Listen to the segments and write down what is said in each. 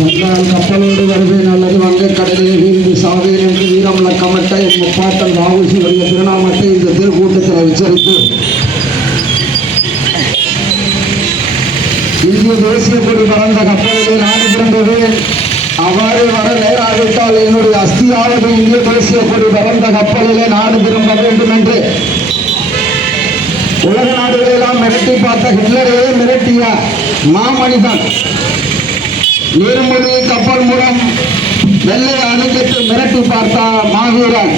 வந்தால் கப்பலோடு வருவேன் அல்லது வங்கக் கடலிலே வீழ்ந்து சாவேன் என்று வீரம் லக்கமட்ட என் முப்பாட்டன் ராகுசி வழிய திருநாமத்தை இந்த திருக்கூட்டத்தில் உச்சரித்து. இந்திய தேசிய கொடி பறந்த கப்பலிலே நாடு பிறந்தது அவ்வாறு வர நேராவிட்டால் என்னுடைய அஸ்தியாவது இந்திய தேசிய கொடி பறந்த கப்பலிலே நாடு திரும்ப வேண்டும் என்று உலக நாடுகளெல்லாம் மிரட்டி பார்த்த ஹிட்லரையே மிரட்டிய மாமனிதன். நீர்மொழி கப்பல் மூலம் வெள்ளை அணுகத்தை மிரட்டி பார்த்தார் மாவீரன்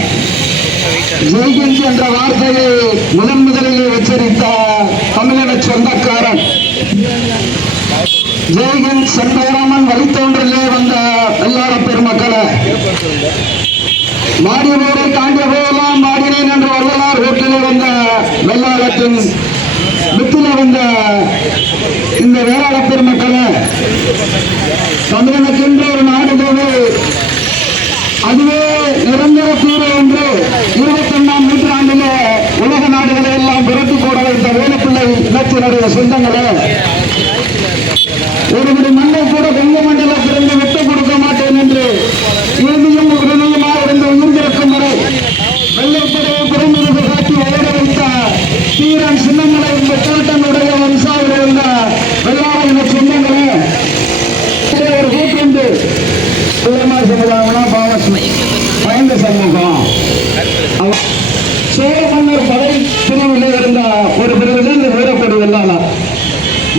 ஜெய்கிந்த் என்ற வார்த்தையை முதன் முதலில் உச்சரித்த தமிழின சொந்தக்காரன். ஜெய்கிந்த் செம்பேராமன் வழித்தோன்றிலே வந்த வெள்ளாள பெருமக்களை மாடிய போரை தாண்டிய போதெல்லாம் மாடினேன் என்று வள்ளலார் வீட்டிலே வந்த வெள்ளாளத்தின் வித்திலே வந்த இந்த வேளாள பெருமக்களை தமிழனுக்கென்று ஒரு நாடு தேவை அதுவே நிரந்தர தீர்வு என்று இருபத்தி ஒன்றாம் நூற்றாண்டிலே உலக நாடுகளை எல்லாம் விரட்டி போட வைத்த வேலுப்பிள்ளை சொந்தங்களே. ஒருபடி மண்ணை கூட கொங்கு மண்டலத்திலிருந்து விட்டு கொடுக்க மாட்டேன் என்று இறுதியும் உறுதியுமாக இருந்து உயிர்ந்திருக்கும் வரை வெள்ளைப்படையை பிறந்தது காட்டி ஓட வைத்த தீரன் சின்னமலை இந்த கூட்டனுடைய வம்சாவில் இருந்த வெள்ளாள சொந்தங்களே. ஒரு கூட்டுண்டு சுயமா சமுதாயம்னா பாவஸ்மி பயந்த சமூகம். சோழ மன்னர் படை பிரிவில் இருந்த ஒரு பிரிவில் இந்த வீரப்படி வெள்ளாளர்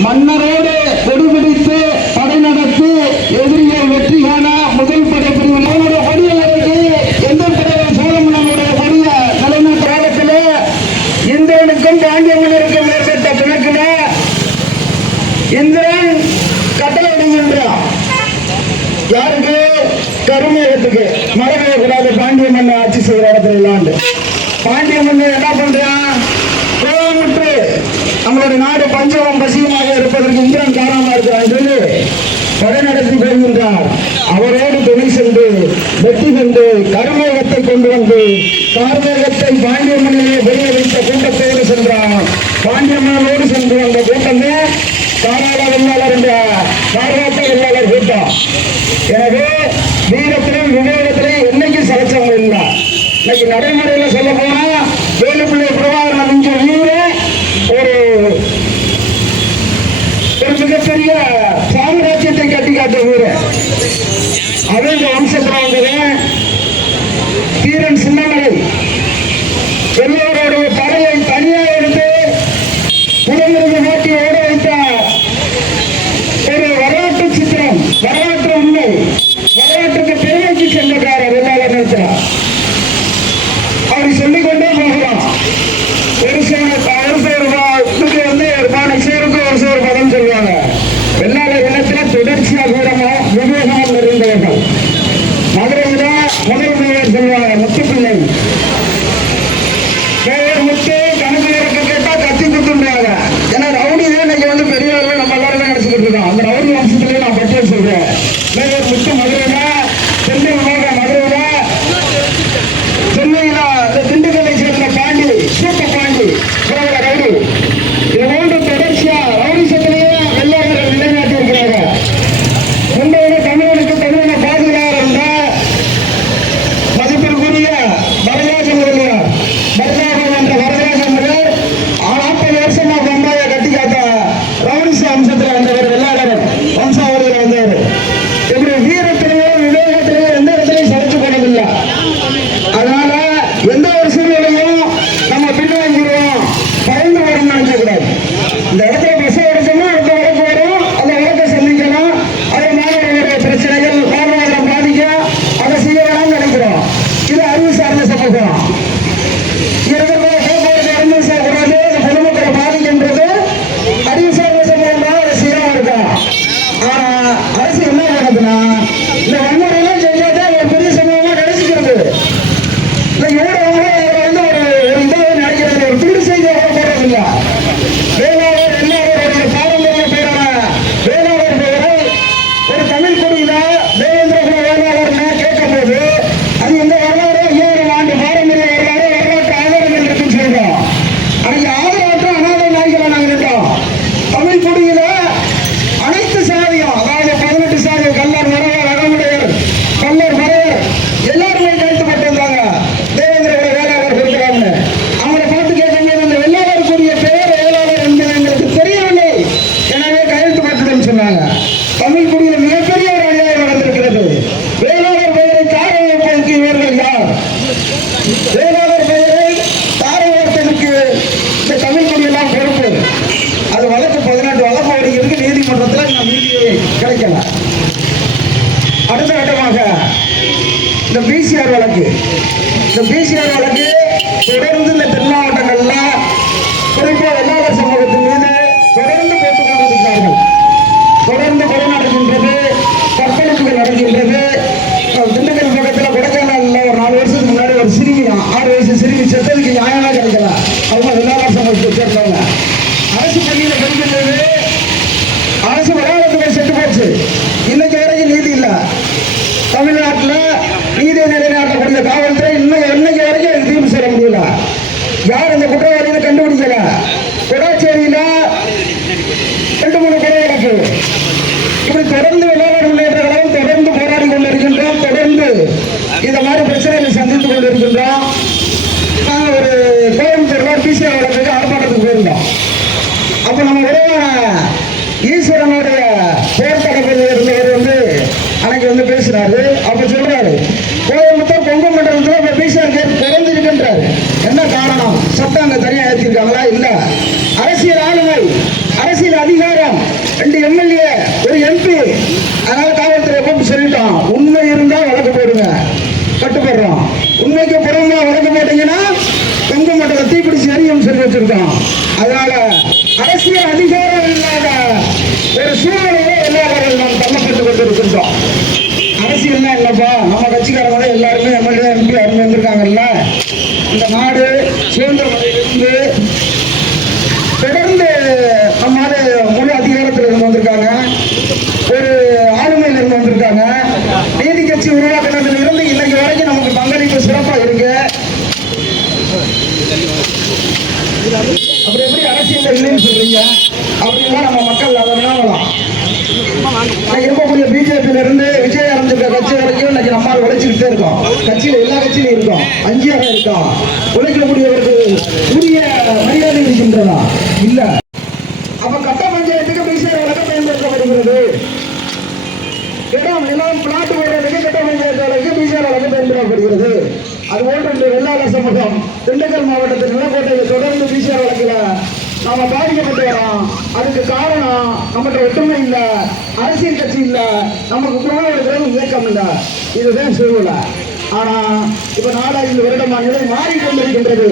மன்னரோடு கொடுபிடித்து படை நடத்தி எதிரியை வெற்றி காண முதல் படை பிரிவு அவனுடைய கொடியவருக்கு எந்த படை சோழ மன்னனுடைய கொடிய தலைமை காலத்தில் இந்திரனுக்கும் பாண்டிய மன்னருக்கும் ஏற்பட்ட பிணக்கிலே இந்திரன் கட்டளையிடுகின்றான். யாருக்கு? கருமேகத்துக்கு. மழை பெய்யக்கூடாது பாண்டிய மன்னர் ஆட்சி செய்கிற இடத்துல இல்லாண்டு. பாண்டிய மன்னர் என்ன பண்றான்? நம்மளுடைய நாடு பஞ்சமும் பசியுமாக இருப்பதற்கு இந்திரன் காரணமா இருக்கிறான் சொல்லி. படை நடத்தி போகின்றார் அவரோடு துணை சென்று வெற்றி சென்று கருமேகத்தை கொண்டு வந்து கார்மேகத்தை பாண்டிய மன்னனை வெளியே வைத்த கூட்டத்தோடு சென்றான். பாண்டிய மன்னனோடு சென்று வந்த கூட்டமே தாராள வெள்ளாளர் என்ற பாராட்ட வெள்ளாளர் கூட்டம். எனவே வீரத்திலும் விவேகத்திலும் என்னைக்கு சலச்சவங்க இல்லை. இன்னைக்கு நடைமுறையில் சொல்ல போனா வேலுப்பிள்ளை பிரபாகரன் மிஞ்ச வீர ஒரு ஒரு மிகப்பெரிய சாம்ராஜ்யத்தை கட்டி காட்ட ஊரு அதே இந்த வம்சத்துல வந்தவன் தீரன் சின்னமலை. எல்லோருடைய படையை தனியாக எடுத்து புலமிருந்து மாட்டி ஓட வைத்த ஒரு வரலாற்று சித்திரம் வரலாற்று உண்மை வரலாற்றுக்கு பெருமைக்கு சென்றக்காரர் எல்லாரும் நிறுத்தினார் அவர் சொல்லிக் கொண்டே போகலாம் ஒரு சேர ஒரு சேர் இதுக்கு வந்து ஒரு பானை சேருக்கு ஒரு சேர் பதம் சொல்லுவாங்க வெள்ளாள இனத்துல தொடர்ச்சியா வீரமா விவேகம் நிறைந்தவர்கள் மதுரையில முதல் மேயர் சொல்லுவாங்க முத்துப்பிள்ளை மேயர் முத்து கணக்கு இறக்க கேட்டா கத்தி குத்துன்றாங்க ஏன்னா ரவுடி தான் இன்னைக்கு வந்து பெரியவர்கள் நம்ம எல்லாருமே நினைச்சுக்கிட்டு இருக்கோம் அந்த ரவுடி வம்சத்திலேயே நான் பட்டியல் சொல்றேன் மேயர் முத்து மதுரை இந்த பிசிஆர் வழக்கு தொடர்ந்து இந்த தென் மாவட்டங்கள்ல குறிப்பாக வெள்ளாளர் சமூகத்தின் மீது தொடர்ந்து போட்டுக் கொண்டிருக்கிறார்கள் தொடர்ந்து கொலை நடக்கின்றது கற்பழிப்புகள் நடக்கின்றது அஹ் திண்டுக்கல் பக்கத்தில் கொடைக்கானல்ல ஒரு நாலு வருஷத்துக்கு முன்னாடி ஒரு சிறுமி ஆறு வயசு சிறுமி செத்ததுக்கு நியாயமே கிடைக்கல அவங்க வெள்ளாளர் சமூகத்தை சேர்ந்தவங்க அரசு பள்ளியில் படிக்கின்றது அரசு வளாகத்துக்கு செத்து போச்சு இன்னைக்கு வரைக்கும் நீதி இல்ல தமிழ்நாட்டுல நீதியை நிலைநாட்டக்கூடிய காவல்துறை இன்னும் இன்னைக்கு வரைக்கும் அதுக்கு தீர்ப்பு சொல்ல முடியல யார் அந்த குற்றவாளிகளை கண்டுபிடிக்கல கொடாச்சேரியில ரெண்டு இப்படி தொடர்ந்து விளையாட முன்னேற்ற கழகம் தொடர்ந்து போராடி கொண்டிருக்கின்றோம். தொடர்ந்து இந்த மாதிரி பிரச்சனைகளை சந்தித்துக் கொண்டிருக்கின்றோம். நாங்கள் ஒரு கோயம்புத்தூர்ல பிசிஆர் வழக்குக்கு ஆர்ப்பாட்டத்துக்கு போயிருந்தோம். அப்ப நம்ம ஈஸ்வரனுடைய போர் தடப்பில் இருந்தவர் வந்து அன்னைக்கு வந்து பேசினாரு அப்ப சொல்றாரு கோயம்புத்தூர் கொங்கு மண்டலத்தில் இப்போ பிசிஆர் கேட் குறைஞ்சிருக்கின்றாரு என்ன காரணம்? சட்டம் அங்கே தனியாக ஏற்றிருக்காங்களா இல்லை அரசியல் ஆளுமை அரசியல் அதிகாரம் ரெண்டு எம்எல்ஏ ஒரு எம்பி அதனால காவல்துறை கூப்பிட்டு சொல்லிட்டோம். உண்மை இருந்தா வழக்கு போடுங்க. கட்டுப்படுறோம் உண்மைக்கு புறமா வழக்கு போட்டீங்கன்னா தொங்க மண்டலம் தீப்பிடிச்சு எரியும் சொல்லி வச்சிருக்கோம். அதனால அரசியல் அதிகம் இல்லாத ஒரு சூழ்நிலையில எல்லாரும் நாம் தள்ளப்பட்டு கொண்டிருக்கின்றோம் அரசியல்னா என்னப்பா நம்ம கட்சிக்காரங்க எல்லாருமே எம்எல்ஏ எம்பி அருமை வந்திருக்காங்கல்ல இந்த நாடு சுதந்திரத்திலிருந்து தொடர்ந்து நம்மால முழு அதிகாரத்தில் இருந்து வந்திருக்காங்க ஒரு ஆளுமையில இருந்து வந்திருக்காங்க நீதி கட்சி உருவாக்குனதுல இருந்து இன்னைக்கு வரைக்கும் நமக்கு பங்களிப்பு சிறப்பா இருக்கு அப்புறம் எப்படி அரசியல் இல்லைன்னு சொல்றீங்க? அப்படின்னா நம்ம மக்கள் அதை வினாவலாம். இன்னைக்கு இருக்கக்கூடிய பிஜேபியில இருந்து விஜய் ஆரம்பிச்சிருக்க கட்சி வரைக்கும் இன்னைக்கு நம்மால் உழைச்சிக்கிட்டே இருக்கோம். கட்சியில எல்லா கட்சியிலும் இருக்கோம். அங்கேயாக இருக்கோம் உழைக்கக்கூடியவருக்கு உரிய மரியாதை இருக்கின்றதா? இல்ல. அப்ப கட்ட பஞ்சாயத்துக்கு பிசிஆர் வழக்கு பயன்படுத்தப்படுகிறது. இடம் நிலம் பிளாட் போடுறதுக்கு கட்ட பஞ்சாயத்து வழக்கு பிசிஆர் வழக்கு பயன்படுத்தப்படுகிறது. அதுபோன்று இந்த வெள்ளாள சமூகம் திண்டுக்கல் மாவட்டத்தில் நிலக்கோட்டையில் தொடர்ந்து பிசிஆர் வழக்கில் நாம பாதிக்கப்பட்டு வரோம் அதுக்கு காரணம் நம்மகிட்ட ஒற்றுமை இல்லை அரசியல் கட்சி இல்லை நமக்கு குரல் இயக்கம் இல்லை. இதுதான் சூழ்நிலை. ஆனா இப்ப நாலஞ்சு வருடமா நிலை மாறிக்கொண்டிருக்கின்றது.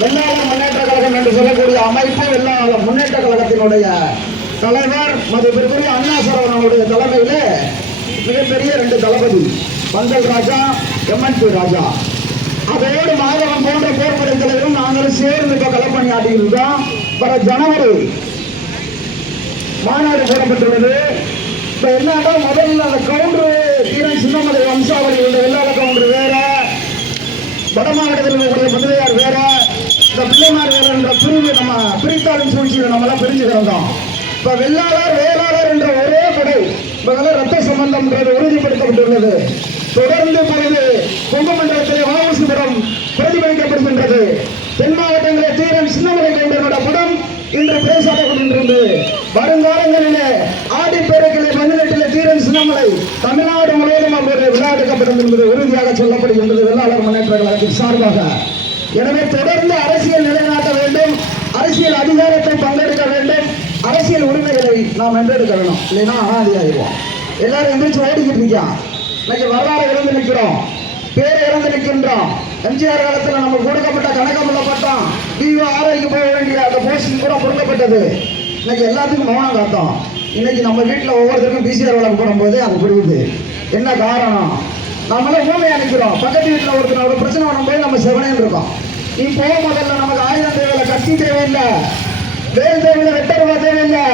வெள்ளாளர் முன்னேற்ற கழகம் என்று சொல்லக்கூடிய அமைப்பு வெள்ளாளர் முன்னேற்ற கழகத்தினுடைய தலைவர் மதிப்பிற்குரிய அண்ணா சரவணனுடைய தலைமையில மிகப்பெரிய ரெண்டு தளபதி. பந்தல் ராஜா எம்என்பி ராஜா. அதோடு மாதவன் போன்ற போர்ப்படை தலைவரும் நாங்களும் சேர்ந்து இப்ப களப்பணி தான் வர ஜனவரி மாநாடு போடப்பட்டுள்ளது. இப்ப என்னன்னா முதல்ல அந்த கவுண்டர் தீரன் சின்னமலை வம்சாவளி உள்ள வெள்ளாள கவுண்டர் வேற. வட மாவட்டத்தில் இருக்கக்கூடிய முதலியார் வேற. இந்த பிள்ளைமார் வேற என்ற பிரிவு நம்ம பிரித்தாளும் சூழ்ச்சியில் நம்ம எல்லாம் பிரிஞ்சு கிடந்தோம் இப்ப வெள்ளாளர் வேளாளர் என்ற ஒரே படை. இவங்கெல்லாம் ரத்த சம்பந்தம் உறுதிப்படுத்தப்பட்டுள்ளது. தொடர்ந்து பொழுது கொங்கு மண்டலத்திலே வாவசிபுரம் பிரதிபலிக்கப்படுகின்றது. தென் மாவட்டங்களில் தீரன் சின்னமலை கைண்டனோட படம் இன்று பேசப்படுகின்றது வருங்காலங்களிலே ஆடிப்பெருக்கிலே பதினெட்டில் தீரன் சின்னமலை தமிழ்நாடு முழுவதும் அப்போது விளையாடுக்கப்படும் என்பது உறுதியாக சொல்லப்படுகின்றது. வெள்ளாளர் முன்னேற்ற கழகத்தின் சார்பாக. எனவே தொடர்ந்து அரசியல் நிலைநாட்ட வேண்டும். அரசியல் அதிகாரத்தை பங்கெடுக்க வேண்டும். அரசியல் உரிமைகளை நாம் வென்றெடுக்க வேணும் இல்லைன்னா அனாதியாயிருவோம் எல்லாரும் எந்திரிச்சு ஓடிக்கிட்டு இருக்கான் இன்னைக்கு வரலாறு இழந்து நிற்கிறோம். பேர் இழந்து நிற்கின்றோம். எம்ஜிஆர் காலத்தில் நமக்கு கொடுக்கப்பட்ட கணக்கமுள்ள பட்டம் டிஓ ஆரோய்க்கு போக வேண்டிய அந்த போஸ்டிங் கூட கொடுக்கப்பட்டது. இன்னைக்கு எல்லாத்துக்கும் மௌனம் காத்தோம். இன்னைக்கு நம்ம வீட்டில் ஒவ்வொருத்தருக்கும் பிசிஆர் வழக்கு போடும்போது அது புரியுது. என்ன காரணம்? நம்மளே ஊமையா நிற்கிறோம் பக்கத்து வீட்டில் ஒருத்தர் ஒரு பிரச்சனை வரும்போது நம்ம செவனேன்னு இருக்கோம். நீ போக முதல்ல நமக்கு ஆயுதம் தேவையில்லை கத்தி தேவையில்லை. வேல் தேவையில்லை வெட்டருவா தேவையில்லை.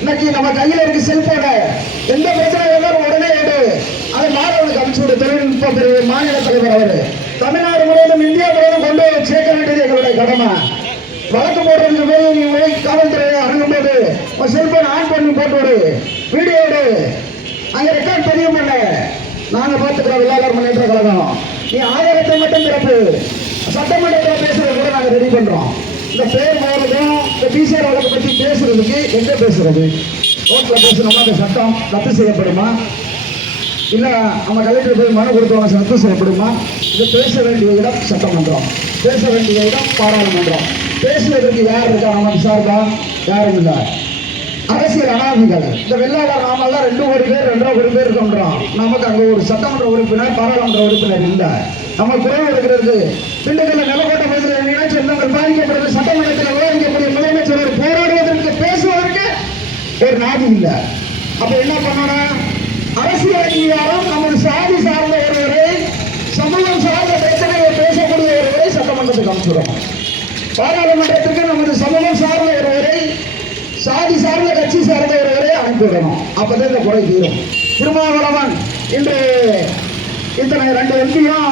இன்னைக்கு நம்ம கையில் இருக்கு செல்போனு எந்த பிரச்சனை இருந்தாலும் உடனே எடு அதை மாணவனுக்கு அனுப்பிச்சு விடு தொழில்நுட்ப பிரிவு மாநில தலைவர் அவரு தமிழ்நாடு முழுவதும் இந்தியா முழுவதும் கொண்டு போய் சேர்க்க வேண்டியது எங்களுடைய வழக்கு போடுறதுக்கு போது நீ போய் காவல்துறையை அணுகும் போது செல்போன் ஆன் பண்ணி போட்டு வீடியோ எடு. அங்க ரெக்கார்ட் பதிவு பண்ண. நாங்க பார்த்துக்கிறோம் விளையாடர் முன்னேற்ற கழகம். நீ ஆதாரத்தை மட்டும் திறப்பு. சட்டமன்றத்தில் பேசுறது கூட நாங்க ரெடி பண்றோம். இந்த பேர் மாவட்டம் இந்த பிசிஆர் வழக்கு பற்றி பேசுறதுக்கு எங்க பேசுறது? கோர்ட்டில் பேசணுமா? அந்த சட்டம் ரத்து செய்யப்படுமா? இல்லை நம்ம கலெக்டர் போய் மனு கொடுத்தவங்க ரத்து செய்யப்படுமா? இது பேச வேண்டிய இடம் சட்டமன்றம். பேச வேண்டிய இடம் பாராளுமன்றம். பேசுவதற்கு யார் இருக்கா சார் சார்பா யாரும் இல்லை? அரசியல் அனாதிகள் இந்த வெள்ளாளர் நாமெல்லாம் ரெண்டு ஒரு பேர் ரெண்டரை ஒரு பேர் இருக்கின்றோம் நமக்கு அங்கே ஒரு சட்டமன்ற உறுப்பினர் பாராளுமன்ற உறுப்பினர் இல்லை. நம்ம குறைவு இருக்கிறது திண்டுக்கல்ல நிலக்கோட்டை பகுதியில் நினைச்சு சொந்தங்கள் பாதிக்கப்படுறது சட்டமன்றத்தில் விவாதிக்கக்கூடிய முதலமைச்சர் போராடுவதற்கு பேசுவதற்கு ஒரு நாதி இல்லை. அப்ப என்ன பண்ணணும்? அரசியல் அங்கீகாரம் நமது சார் சார்ந்த ஒருவரை சமூகம் சார்ந்த பிரச்சனையை பேசக்கூடிய ஒருவரை ஆரம்பிச்சிடும் பாராளுமன்றத்துக்கு நமது சமூகம் சார்ந்த ஒருவரை சாதி சார்ந்த கட்சி சார்ந்த ஒருவரை அனுப்பிவிடணும். அப்பதான் இந்த குறை தீரும். திருமாவளவன் இன்று இத்தனை ரெண்டு எம்பியும்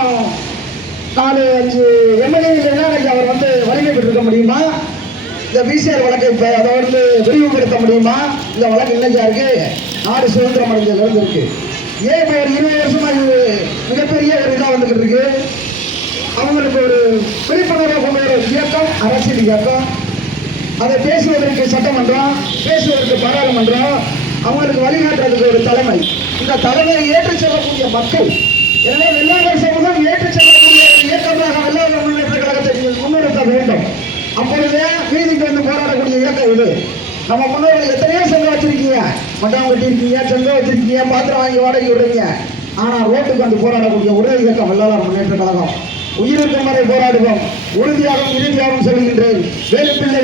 நாலு அஞ்சு எம்எல்ஏ இன்னைக்கு அவர் வந்து வருகை பெற்றிருக்க முடியுமா? இந்த பிசிஆர் வழக்கை இப்போ அதை வந்து விரிவுபடுத்த முடியுமா? இந்த வழக்கு இன்னைக்கா இருக்கு. நாடு சுதந்திரம் அடைஞ்சதுலேருந்து இருக்கு. ஏன் இப்போ ஒரு இருபது வருஷமாக இது மிகப்பெரிய ஒரு இதாக வந்துக்கிட்டு இருக்கு? அவங்களுக்கு ஒரு விழிப்புணர்வு கொண்டு வர இயக்கம் அரசியல் இயக்கம். அதை பேசுவதற்கு சட்டமன்றம் பேசுவதற்கு பாராளுமன்றம் அவங்களுக்கு வழிகாட்டுறதுக்கு ஒரு தலைமை. இந்த தலைமையை ஏற்றுச் செல்லக்கூடிய மக்கள் எனவே வெள்ளாளர் சமூகம் ஏற்றுச் செல்லக்கூடிய இயக்கமாக வெள்ளாளர் முன்னேற்ற கழகத்தை நீங்கள் வேண்டும். அப்பொழுதே வீதிக்கு வந்து போராடக்கூடிய இயக்கம் இது. நம்ம முன்னோர்கள் எத்தனையோ சங்கம் வச்சிருக்கீங்க. மட்டம் கட்டியிருக்கீங்க சங்கம் வச்சிருக்கீங்க பாத்திரம் வாங்கி வாடகை விடுறீங்க. ஆனால் ரோட்டுக்கு வந்து போராடக்கூடிய ஒரே இயக்கம் வெள்ளாளர் முன்னேற்ற கழகம். உயிருக்கும் வரை போராடுவோம். உறுதியாகவும் இறுதியாகவும் சொல்கின்றேன். வேலுப்பிள்ளை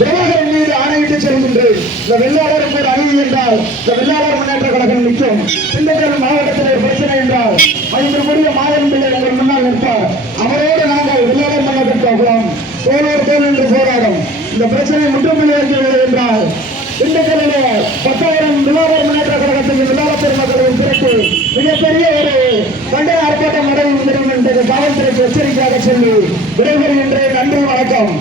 பிரபாகரன் மீது ஆணையிட்டு செல்கின்றேன். இந்த வெள்ளாளர் ஒரு அநீதி என்றால் இந்த வெள்ளாளர் முன்னேற்ற கழகம் நிற்கும். திண்டுக்கல் மாவட்டத்தில் ஒரு பிரச்சனை என்றால் மதிப்பிற்குரிய மாதம் பிள்ளை உங்கள் முன்னால் நிற்பார். அவரோடு நாங்கள் வெள்ளாளர் முன்னேற்ற போகலாம். தோளோர் தோல் என்று போராடும். இந்த பிரச்சனை முற்றுப்புள்ளி வைக்கவில்லை என்றால் திண்டுக்கல்லிலே பத்தாயிரம் வெள்ளாளர் முன்னேற்ற கழகத்தின் வெள்ளாளர் பெருமக்களின் திரட்டி மிகப்பெரிய ஒரு கண்டன ஆர்ப்பாட்டம் நடைபெறும் என்பது காவல்துறைக்கு எச்சரிக்கையாக சொல்லி விடைபெறுகின்றேன். நன்றி வணக்கம்.